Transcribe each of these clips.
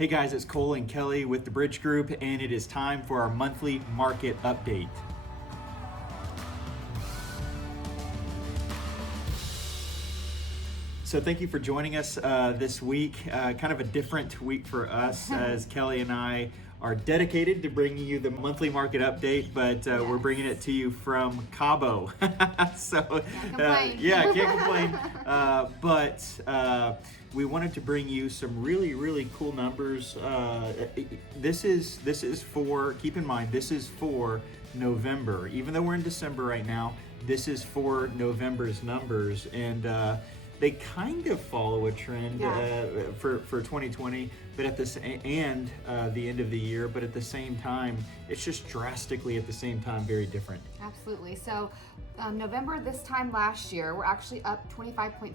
Hey guys, it's Cole and Kelly with the Bridge Group, and it is time for our monthly market update. So thank you for joining us this week. Kind of a different week for us as Kelly and I are dedicated to bringing you the monthly market update, but we're bringing it to you from Cabo. So yeah, can't complain. But we wanted to bring you some really cool numbers. This is for, keep in mind, this is for November. Even though we're in December right now, this is for November's numbers, and they kind of follow a trend for 2020, but at this and the end of the year. But at the same time, it's just drastically at the same time very different. Absolutely. So November this time last year, we're actually up 25.6%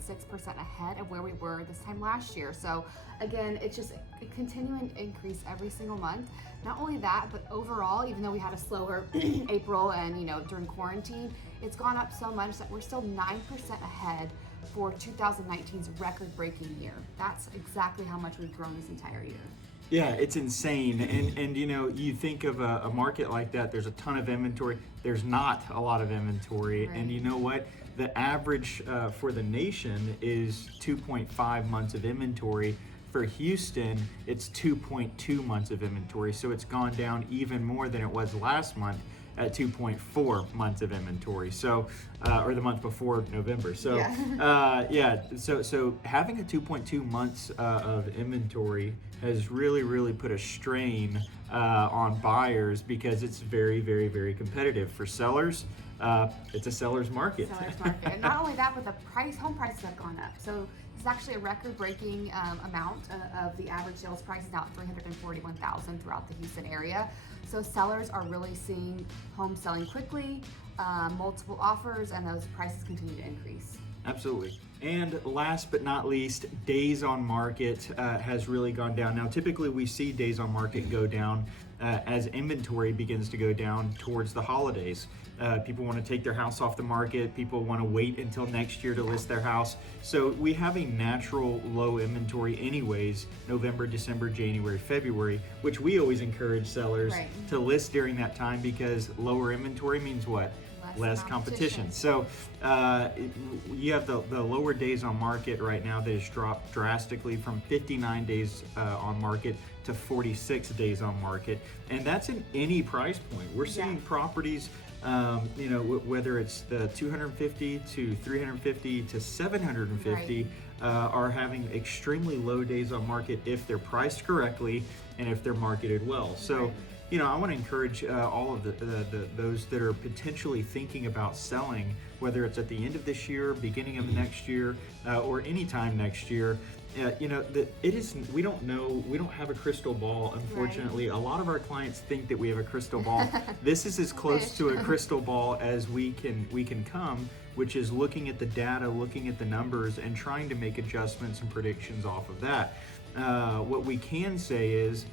ahead of where we were this time last year. So again, it's just a continuing increase every single month. Not only that, but overall, even though we had a slower April and during quarantine, it's gone up so much that we're still 9% ahead for 2019's record-breaking year. That's exactly how much we've grown this entire year. Yeah, it's insane. And you think of a market like that, there's a ton of inventory. There's not a lot of inventory. Right. And you know what? The average for the nation is 2.5 months of inventory. For Houston, it's 2.2 months of inventory. So it's gone down even more than it was last month at 2.4 months of inventory. So, or the month before November. So, so having a 2.2 months of inventory has really put a strain on buyers, because it's very competitive. For sellers, it's a seller's market. And not only that, but the home prices have gone up. So it's actually a record-breaking amount of the average sales price is now $341,000 throughout the Houston area. So sellers are really seeing homes selling quickly, multiple offers, and those prices continue to increase. Absolutely. And last but not least, days on market has really gone down. Now, typically we see days on market go down as inventory begins to go down towards the holidays. People want to take their house off the market. People want to wait until next year to list their house. So we have a natural low inventory anyways, November, December, January, February, which we always encourage sellers to list during that time, because lower inventory means what? Less competition. So you have the lower days on market right now that has dropped drastically from 59 days on market to 46 days on market, and that's in any price point. We're seeing properties, whether it's the 250 to 350 to 750, are having extremely low days on market if they're priced correctly and if they're marketed well. So. I want to encourage all of those that are potentially thinking about selling, whether it's at the end of this year, beginning of next year, or anytime next year. We don't know. We don't have a crystal ball, unfortunately. A lot of our clients think that we have a crystal ball. This is as close to a crystal ball as we can come, which is looking at the data, looking at the numbers, and trying to make adjustments and predictions off of that. What we can say is,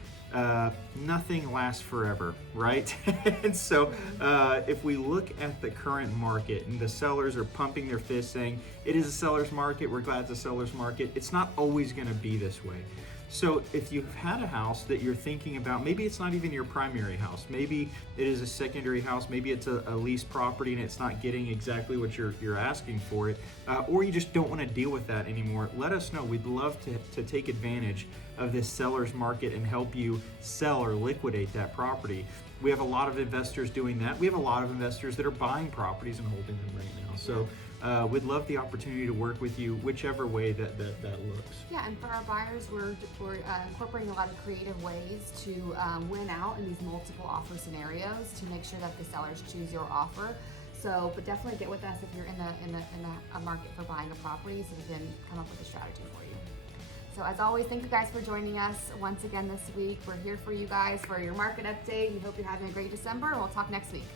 nothing lasts forever, right? And so if we look at the current market, and the sellers are pumping their fists saying, it is a seller's market, we're glad it's a seller's market, it's not always going to be this way. So if you've had a house that you're thinking about, maybe it's not even your primary house, maybe it is a secondary house, maybe it's a leased property and it's not getting exactly what you're asking for it, or you just don't want to deal with that anymore, let us know. We'd love to take advantage of this seller's market and help you sell or liquidate that property. We have a lot of investors doing that. We have a lot of investors that are buying properties and holding them right now. So we'd love the opportunity to work with you whichever way that looks. Yeah, and for our buyers, we're incorporating a lot of creative ways to win out in these multiple offer scenarios to make sure that the sellers choose your offer. So, but definitely get with us if you're in a market for buying a property, so we can come up with a strategy for you. So as always, thank you guys for joining us once again this week. We're here for you guys for your market update. We hope you're having a great December, and we'll talk next week.